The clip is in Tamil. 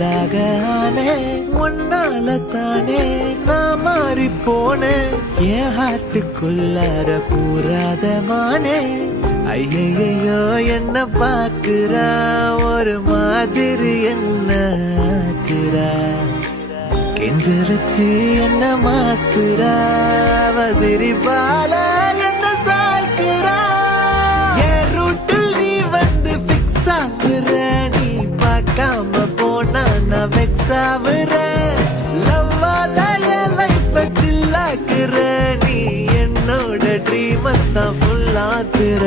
கல்லாக ஆனே உன்னால தானே நான் மாறி போனேன் என் ஹார்ட்டுக்குள்ளார பூராத மானே ஐயையோ என்ன பாக்குறா ஒரு மாதிரி என்ன ஆக்குறா கெஞ்சரிச்சு என்ன மாத்துறா சிரிப்பால என்ன சாய்க்கிறா என் ரூட்டில் நீ வந்து பிக்ஸ் ஆகுற நீ பார்க்காம போனா நான் வெக்ஸ் ஆகுற லவ்வால என் லைஃப் சில்லாக்குற நீ என்னோட ட்ரீம் தான் ஃபுல் ஆக்குற